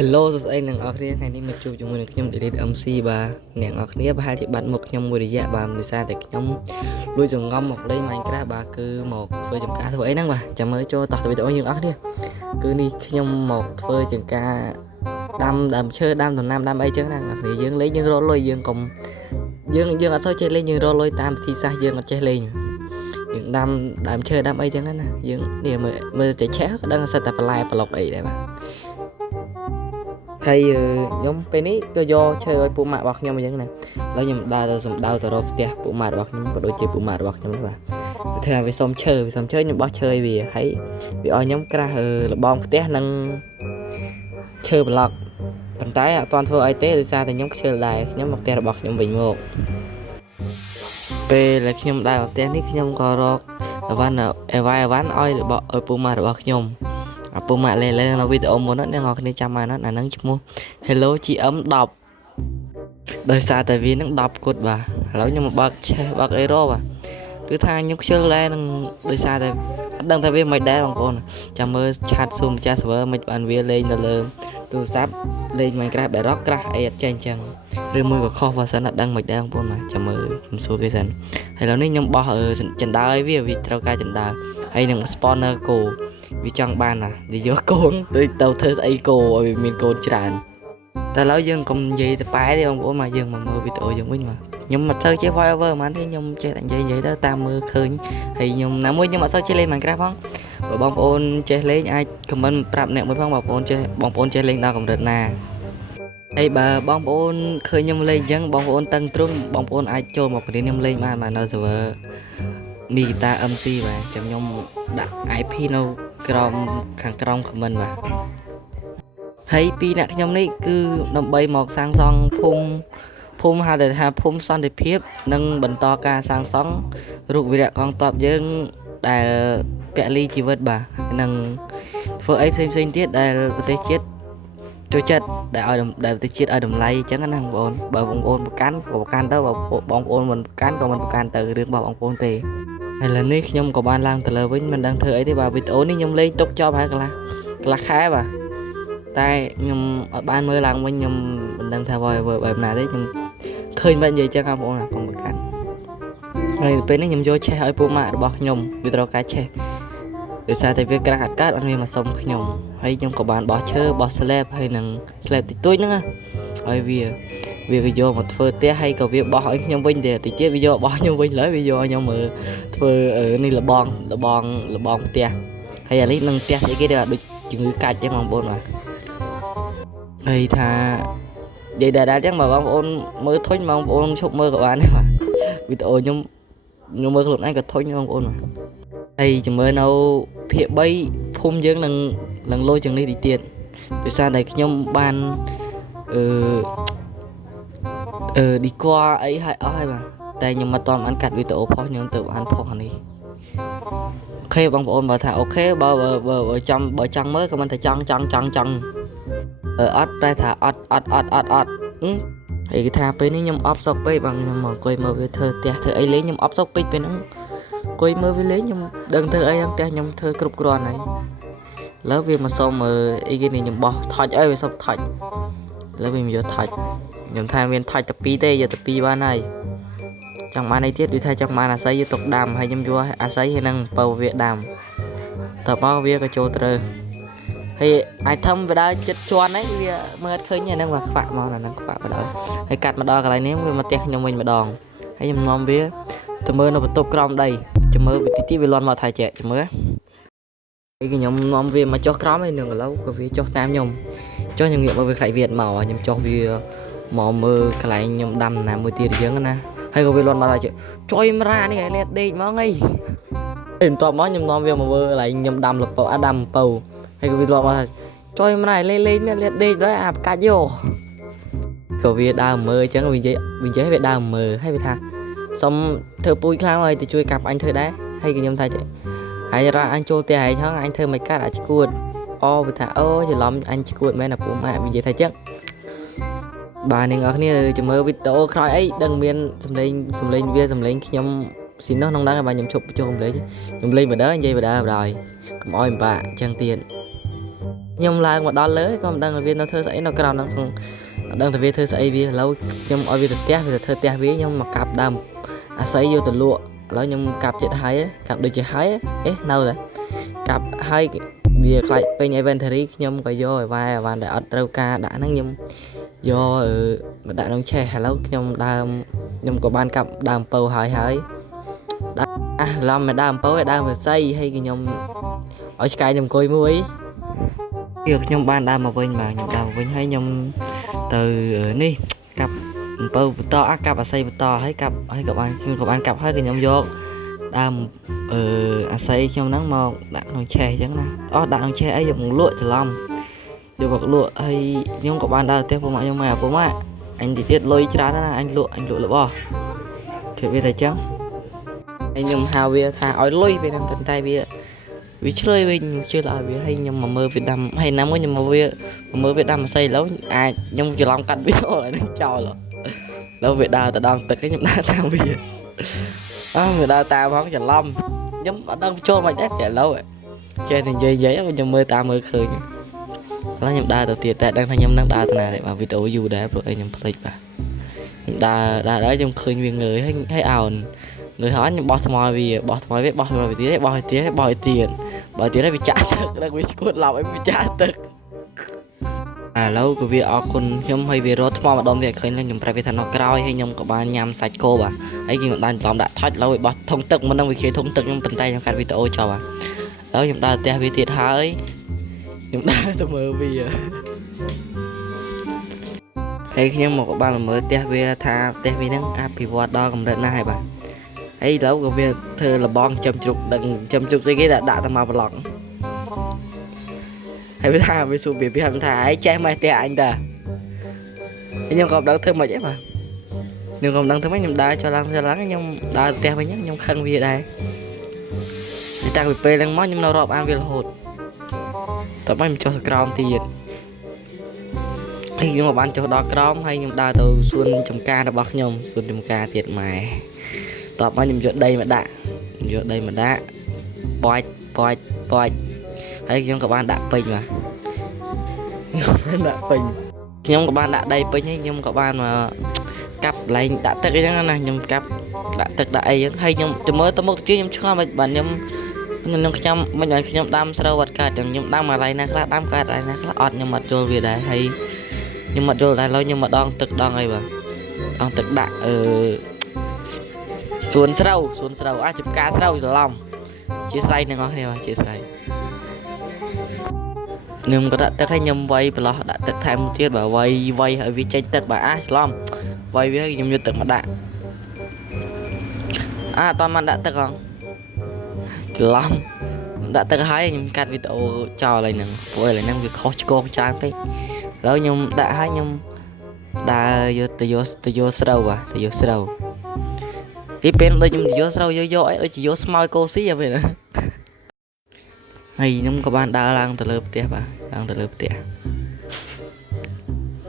Hello សួស្តីអ្នកនរគ្នាថ្ងៃនេះមកជួបជាមួយនឹងខ្ញុំ Delete MC បាទអ្នកនរគ្នាប្រហែលជាបាត់មុខខ្ញុំមួយរយៈបាទដោយសារតែខ្ញុំលួចសង្ងំមកលេង Minecraft បាទគឺមកធ្វើចំការធ្វើអីហ្នឹងបាទចាំមើលចូលតោះទៅវីដេអូយើងអស់គ្នាគឺនេះខ្ញុំមកធ្វើចំការដាំដើមឈើដាំដំណាំដាំអីចឹងណាអ្នកនរគ្នាយើងលេងយើងរកលុយយើងកុំយើងអត់សូវចេះលេងយើងរកលុយតាមវិធីសាស្ត្រយើងអត់ចេះលេងយើងដាំដើមឈើដាំអីចឹងណាយើងនេះមើលតែឆេះក៏ដឹងសិតតែបន្លែប្លុកអីដែរបាទហើយខ្ញុំពេលនេះទៅយកឈើឲ្យពូម៉ាក់របស់ខ្ញុំអញ្ចឹងណាឥឡូវខ្ញុំដើរទៅសំដៅទៅរកផ្ទះពូម៉ាក់របស់ខ្ញុំក៏ដូចជាពូម៉ាក់របស់ខ្ញុំបាទធ្វើឲ្យវាសុំឈើខ្ញុំបោះឈើឲ្យវាហើយវាឲ្យខ្ញុំក្រាស់លបងផ្ទះនិងឈើប្លុកប៉ុន្តែអត់ទាន់ធ្វើអីទេដោយសារតែខ្ញុំខ្ជិលដែរខ្ញុំមកផ្ទះរបស់ខ្ញុំវិញមកពេលដែលខ្ញុំដើរមកផ្ទះនេះខ្ញុំក៏រកអីវ៉ាន់ឲ្យពូម៉ាក់របស់ខ្ញុំពូម៉ាក់លេនៅវីដេអូមុនអ្នកនរគ្នាចាំបានអាហ្នឹងឈ្មោះ Hello GM 10ដោយសារតែវានឹង10គត់បាទឥឡូវខ្ញុំមកបើកឆេះបើកអេរ៉ូបាទគឺថាខ្ញុំខ្ជិលដែរនឹងដោយសារតែអត់ដឹងថាវាមិនដែរបងប្អូនចាំមើលឆាតស៊ូម្ចាស់ server មិនបានវាលេងនៅលើទូរស័ព្ទលេង Minecraft បែររកក្រាស់អីអត់ចេះអញ្ចឹងឬមួយក៏ខុសបើសិនអត់ដឹងមិនដែរបងប្អូនបាទចាំមើលខ្ញុំសួរគេសិនហើយឥឡូវនេះខ្ញុំបោះចិនដើឲ្យវាត្រូវការចិនដើហើយនឹង spawner គោវាចង់បានណាវាយកកូនដូចទៅធ្វើស្អីគោឲ្យវាមានកូនច្រើនតែឥឡូវយើងកុំនិយាយទៅប៉ែទេបងប្អូនមកយើងមកមើលវីដេអូយើងវិញមកខ្ញុំមិនសូវចេះ voice over ហ្មងទេខ្ញុំចេះតែនិយាយទៅតាមមើលឃើញហើយខ្ញុំណាមួយខ្ញុំអត់សូវចេះលេង Minecraft ផងបើបងប្អូនចេះលេងអាច comment ប្រាប់អ្នកមួយផងបងប្អូនចេះលេងដល់កម្រិតណាហើយបើបងប្អូនឃើញខ្ញុំលេងអញ្ចឹងបងប្អូនតឹងទ្រង់បងប្អូនអាចចូលមករៀនខ្ញុំលេងបាននៅ server មីហ្គីតា MC បាទចាំខ្ញុំដាក់ IP នៅខាងក្រោម comment បាទហើយពីអ្នកខ្ញុំនេះគឺដើម្បីមកសាងសង់ភូមិហៅថាភូមិសន្តិភាពនិងបន្តការសាងសង់រូបវីរៈកងទ័ពយើងដែលពលីជីវិតបាទនិងធ្វើអីផ្សេងទៀតដែលប្រទេសជាតិចូលចិត្តដែលប្រទេសជាតិឲ្យតម្លៃអញ្ចឹងណាបងប្អូនបើបងប្អូនប្រកាន់ក៏ប្រកាន់ទៅបើបងប្អូនមិនប្រកាន់ក៏មិនប្រកាន់ទៅរឿងរបស់បងប្អូនទេហើយឥឡូវនេះខ្ញុំក៏បានឡើងទៅលើវិញមិនដឹងធ្វើអីទេបាទវីដេអូនេះខ្ញុំលេងទុកចប់ហើយកន្លះខែបាទតែខ្ញុំអត់បានមើលឡើងវិញខ្ញុំមិនដឹងថា voice over បែបណាទេខ្ញុំឃើញបែបនិយាយចឹងបងប្អូនកុំប្រកាន់ហើយពេលនេះខ្ញុំយកឆេះឲ្យពូម៉ាក់របស់ខ្ញុំវាត្រូវការឆេះដោយសារតែវាក្រាស់អត់កើតអត់មានមកសុំខ្ញុំហើយខ្ញុំក៏បានបោះឈើបោះ slab ហើយនឹង slab តិចតួចហ្នឹងហើយវាក៏យកមកធ្វើផ្ទះហើយក៏វាបោះឲ្យខ្ញុំវិញទៀតវាយកបោះខ្ញុំវិញឡើយវាយកឲ្យខ្ញុំមើលធ្វើនេះលបងផ្ទះហើយអានេះនឹងផ្ទះស្អីគេដូចជំងឺកាច់ចឹងបងប្អូនបាទហើយថានិយាយដែរចឹងបើបងប្អូនមើលធុញបងប្អូនឈប់មើលក៏បានដែរបាទវីដេអូខ្ញុំមើលខ្លួនឯងក៏ធុញបងប្អូនបាទហើយចាំមើលនៅភាគ3ភូមិយើងនឹងលោជាងនេះតិចទៀតដោយសារតែខ្ញុំបានឌីក័រអីឲ្យអស់ហើយបាទតែខ្ញុំមិនតន់បានកាត់វីដេអូផុសខ្ញុំទៅបានផុសអានេះអូខេបងប្អូនបើថាអូខេបើចង់មើលក៏មិនតែចង់អត់តែថាអត់ហើយគេថាពេលនេះខ្ញុំអប់សុកពេកបងខ្ញុំមកអង្គុយមើលវាធ្វើផ្ទះធ្វើអីលេងខ្ញុំអប់សុកពេកពេលហ្នឹងអង្គុយមើលវាលេងខ្ញុំដឹងធ្វើអីហ្នឹងផ្ទះខ្ញុំធ្វើគ្រប់គ្រាន់ហើយឥឡូវវាមកសុំអីគេនេះខ្ញុំបោះថុចអីវាសុំថុចឥឡូវវាមកយកថុចខ្ញុំថាមានថុចតែ2ទេយកតែ2បានហើយចង់បានអីទៀតវាថាចង់បានអាស័យយកទុកដាំហើយខ្ញុំយកអាស័យហើយនឹងបើវាដាំតបមកវាក៏ចូលត្រូវហើយអាចធំវាដើរចិត្តជន់ហ្នឹងវាមើលអត់ឃើញហ្នឹងវាខ្វាក់មកអាហ្នឹងខ្វាក់បដ ហើយកាត់មកដល់កន្លែងនេះវាមកផ្ទះខ្ញុំវិញម្ដងហើយខ្ញុំនាំវាទៅមើលនៅបន្ទប់ក្រោមដីចាំមើលវាទីវាលន់មកថៃចែកចាំមើលហើយខ្ញុំនាំវាមកចុះក្រោមហើយនឹងឥឡូវក៏វាចុះតាមខ្ញុំចុះខ្ញុំងាកមើលវាខ្លាចវាអត់មកខ្ញុំចុះវាមកមើលកន្លែងខ្ញុំដាំណាមួយទៀតអញ្ចឹងណាហើយក៏វាលន់មកថៃចែកចុយមរានេះឲ្យលេតដេកមកអីហើយបន្ទាប់មកខ្ញុំនាំវាមកមើលកន្លែងខ្ញុំដាំលពៅដាំពៅហើយក៏វាលន់មកថាចុយមរាលេមានលេតដេកដែរអាកាច់យកក៏វាដើរមើលអញ្ចឹងវានិយាយវាដើរមើលហើយវាថាសុំធ្វើពូជខ្លាំងហើយទៅជួយកាប់អញធ្វើដែរហើយក៏ខ្ញុំថាហើយរ៉ាអញចូលផ្ទះឯងហងអញធ្វើមិនកាត់អាចឈួតអូវាថាអូច្រឡំអញឈួតមែនណាពូម៉ាក់វានិយាយថាអញ្ចឹងបាទអ្នកនរគ្នាចាំមើលវីដេអូក្រោយអីដឹងមានសំឡេងវាសំឡេងខ្ញុំស៊ីនោះក្នុងហ្នឹងហើយបាទខ្ញុំឈប់ចូលសំឡេងខ្ញុំលេងបដើនិយាយបដើបណ្ដោយកុំអោយបាក់អញ្ចឹងទៀត nhom lại một đòn lớn con đang là viên nó thơ sấy nó cao nó xong đang là viên thơ sấy viên lâu nhom ở viên tét thì thơ tét viên nhom mà cặp đầm sấy vô từ lụaแล้วខ្ញុំកាប់ចិត្តហើយកាប់ដូចជាហើយអេនៅតែកាប់ហើយវាខ្លាចពេញ inventory ខ្ញុំក៏យកឲ្យវាយដែលអត់ត្រូវការដាក់ហ្នឹងខ្ញុំយកមកដាក់ក្នុងឆេះឥឡូវខ្ញុំដើមខ្ញុំក៏បានកាប់ដើមអំពៅហើយដើមឡំមកដើមអំពៅឲ្យដើមស័យហើយខ្ញុំឲ្យឆ្កែខ្ញុំអង្គុយមួយវាខ្ញុំបានដើមមកវិញបាទខ្ញុំដើមមកវិញហើយខ្ញុំទៅនេះកាប់អំពៅបន្តកាប់អាស័យបន្តហើយកាប់ហើយក៏បានខ្ញុំក៏បានកាប់ហើយក៏ខ្ញុំយកដើមអាស័យខ្ញុំហ្នឹងមកដាក់ក្នុងឆេះអញ្ចឹងណាអស់ដាក់ក្នុងឆេះអីយកមកលក់ច្រឡំយកមកលក់ហើយខ្ញុំក៏បានដើរទៅផ្ទះពុកម៉ាក់ខ្ញុំមកពុកម៉ាក់អញទៀតលុយច្រើនណាស់អញលក់របស់គេវាតែអញ្ចឹងហើយខ្ញុំហៅវាថាឲ្យលុយពេលហ្នឹងប៉ុន្តែវាឆ្លើយវិញខ្ញុំជឿឲ្យវាហើយខ្ញុំមកមើលវាដាំហើយណាមួយខ្ញុំមកមើលវាដាំអាស័យឥឡូវអាចខ្ញុំច្រឡំកាត់វីដេអូឲ្យនឹងចោលแล้วវាដើរទៅដងទឹកខ្ញុំដើរតាមវាវាដើរតាមផងច្រឡំខ្ញុំអត់ដឹងចូលមិនដែរឥឡូវចេះនិយាយខ្ញុំមើលតាមមើលឃើញឥឡូវខ្ញុំដើរទៅទៀតតែដឹងថាខ្ញុំនឹងដើរទៅណាទេបាទវីដេអូយូរដែរព្រោះអីខ្ញុំភ្លេចបាទខ្ញុំដើរខ្ញុំឃើញវាងើយហើយអោនងើយហើយខ្ញុំបោះថ្មវាបោះទៀតបោះទៀតហើយវាចាក់ទឹកដល់វាឈួតឡប់ឲ្យវាចាក់ទឹកឥឡូវក៏វាអរគុណខ្ញុំហើយវារត់ថ្មម្ដងវាឃើញខ្ញុំប្រាប់វាថានៅក្រោយហើយខ្ញុំក៏បានញ៉ាំសាច់គោបាទហើយខ្ញុំបានចំដាក់ថុចឡូវឲ្យបោះធុងទឹកមិនដឹងវាគេធុងទឹកខ្ញុំប៉ុន្តែខ្ញុំកាត់វីដេអូចោលបាទហើយខ្ញុំដើរផ្ទះវាទៀតហើយខ្ញុំដើរទៅមើលវាហើយខ្ញុំមកក៏បានមើលផ្ទះវាថាផ្ទះវាហ្នឹងអភិវឌ្ឍដល់កម្រិតណាស់ហើយបាទហើយឥឡូវក៏វាធ្វើលបងចំជ្រុកដឹងចំជ្រុកស្អីគេដាក់ទៅមកប្លុកហើយវាថាវាសួរវាថាឯងចេះម៉េះផ្ទះអញតាខ្ញុំក៏មិនដឹងធ្វើម៉េចទេបាទខ្ញុំក៏មិនដឹងធ្វើម៉េចខ្ញុំដើរចុះឡើងខ្ញុំដើរផ្ទះវិញខ្ញុំខឹងវាដែរពីតាំងពីពេលហ្នឹងមកខ្ញុំនៅរាប់អានវារហូតតើមិនចុះទៅក្រោមទៀតហើយខ្ញុំក៏បានចុះដល់ក្រោមហើយខ្ញុំដើរទៅសួនចំការរបស់ខ្ញុំសួនចំការទៀតម៉ែតបមកខ្ញុំយកដីមកដាក់បាច់ហើយខ្ញុំក៏បានដាក់ពេញបាទដាក់ពេញខ្ញុំក៏បានដាក់ដីពេញហើយខ្ញុំក៏បានមកកាប់ឡើងដាក់ទឹកអីចឹងណាខ្ញុំកាប់ដាក់ទឹកដាក់អីចឹងហើយខ្ញុំទៅមើលទៅមុខទៅខ្ញុំឆ្ងល់បាទខ្ញុំមិនឲ្យខ្ញុំដាំស្រូវអត់កើតចឹងខ្ញុំដាំអាឡៃណាខ្លះដាំកើតអាឡៃណាខ្លះអត់ខ្ញុំអត់យល់វាដែរហើយខ្ញុំអត់យល់ដែរឡើយខ្ញុំមកដងទឹកដងអីបាទដងទឹកដាក់សួនស្រូវចំការស្រូវច្រឡំជាស្រ័យទាំងអស់គ្នាបាទជាស្រ័យខ្ញុំក៏ដាក់ទឹកឲ្យខ្ញុំវាយប្រឡោះដាក់ទឹកថែមទៀតបាទវាយឲ្យវាចេញទឹកបាទច្រឡំវាយវាឲ្យខ្ញុំយកទឹកមកដាក់អត់បានដាក់ទឹកហងច្រឡំដាក់ទឹកហើយខ្ញុំកាត់វីដេអូចោលហើយហ្នឹងព្រោះឥឡូវហ្នឹងវាខុសឆ្គងច្រើនពេកឥឡូវខ្ញុំដាក់ឲ្យខ្ញុំដើរយកស្រូវបាទទៅយកស្រូវពីពេលដូចខ្ញុំទៅយកស្រូវយកអីដូចជាយកស្មៅកោស៊ីហ៎ពេលហើយខ្ញុំក៏បានដើរឡើងទៅលើផ្ទះបាទឡើងទៅលើផ្ទះ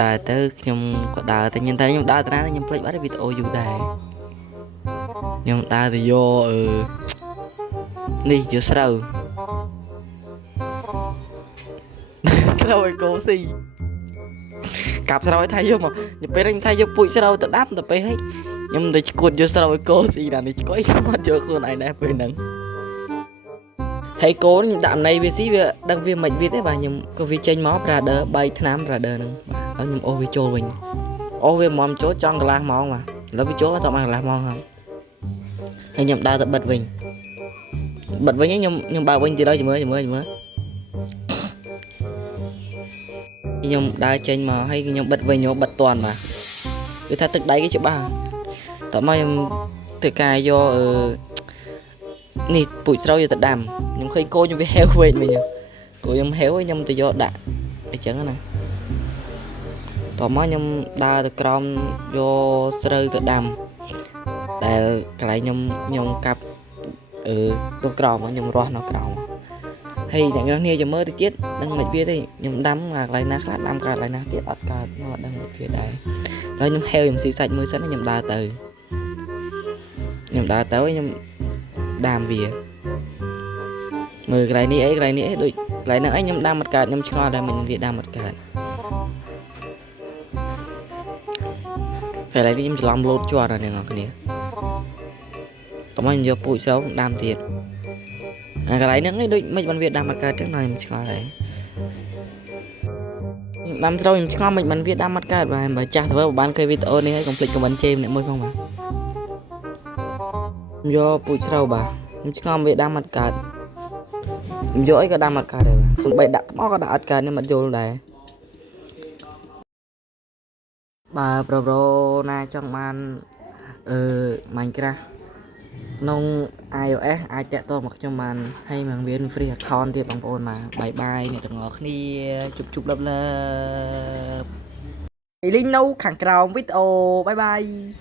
ដើរទៅខ្ញុំក៏ដើរតែខ្ញុំដើរទៅណាខ្ញុំភ្លេចបាត់វីដេអូយូរដែរខ្ញុំដើរទៅយកនេះយកស្រូវឲ្យកោស៊ីកាប់ស្រូវឲ្យថាយកមកទៅពេលខ្ញុំថាយកពូជស្រូវទៅដាំទៅពេលហើយខ្ញុំទៅឈួតយកស្រូវឲ្យកោស៊ីដល់នេះឆ្កុយខ្ញុំអត់យកខ្លួនឯងដែរពេលហ្នឹងហើយកូនខ្ញុំដាក់អំណីវាស៊ីវាដឹងវាមិនវាទេបាទខ្ញុំក៏វាចេញមក Brother 3ឆ្នាំ Brother ហ្នឹងបាទហើយខ្ញុំអូសវាចូលវិញអូសវាមកចូលចង់កន្លះម៉ោងបាទឥឡូវវាចូលតែបានកន្លះម៉ោងហើយខ្ញុំដើរទៅបិទវិញខ្ញុំបើកវិញទៀតហើយមើលខ្ញុំដើរចេញមកហើយខ្ញុំបិទវិញបិទតាន់បាទគឺថាទឹកដៃគេច្បាស់តោះមកខ្ញុំធ្វើការយកនេះពូជស្រូវយកទៅដាំខ្ញុំឃើញគោខ្ញុំវាហេវវិញគោខ្ញុំហេវខ្ញុំទៅយកដាក់អញ្ចឹងណាតោះមកខ្ញុំដើរទៅក្រោមយកស្រូវទៅដាំដែលកន្លែងខ្ញុំកាប់ទៅក្រោមខ្ញុំរស់នៅក្រោមហើយអ្នកនរគ្នាចាំមើលទៅទៀតដឹងមិនវាទេខ្ញុំដាំកន្លែងណាខ្លះដាំកន្លែងណាទៀតអត់កើតខ្ញុំអត់ដឹងមិនវាដែរហើយខ្ញុំហេវខ្ញុំស៊ីសាច់មួយសិនខ្ញុំដើរទៅខ្ញុំដាំវាមើលកន្លែងនេះអីដូច lại nữa anh nhầm đam mặt card nhầm cho đây mình việc đam mặt card phải lại cái nhầm làm lột cho rồi này ngọc này tụi mình vô bụi xấu đam tiền cái này nữa đôi mấy bạn việt đam mặt card trước này mình cho đấy đam sau mình cho mình viết đam mặt card và mà chắc thôi bạn cây video này hay complete của bạn chêm này môi không mà vô bụi sâu bà mình cho mình đam mặt card mình vô ấy cái đam mặt card đây bà xong bay đặt mó cái đặt card nên mà vô đây bà pro na trong man Minecraft nông iOS ai chạy to mặc cho màn hay mang viên free account thì bằng ôn mà bye bye này từng ngọc đi chụp chụp lập lập link nâu khẳng cầu video bye bye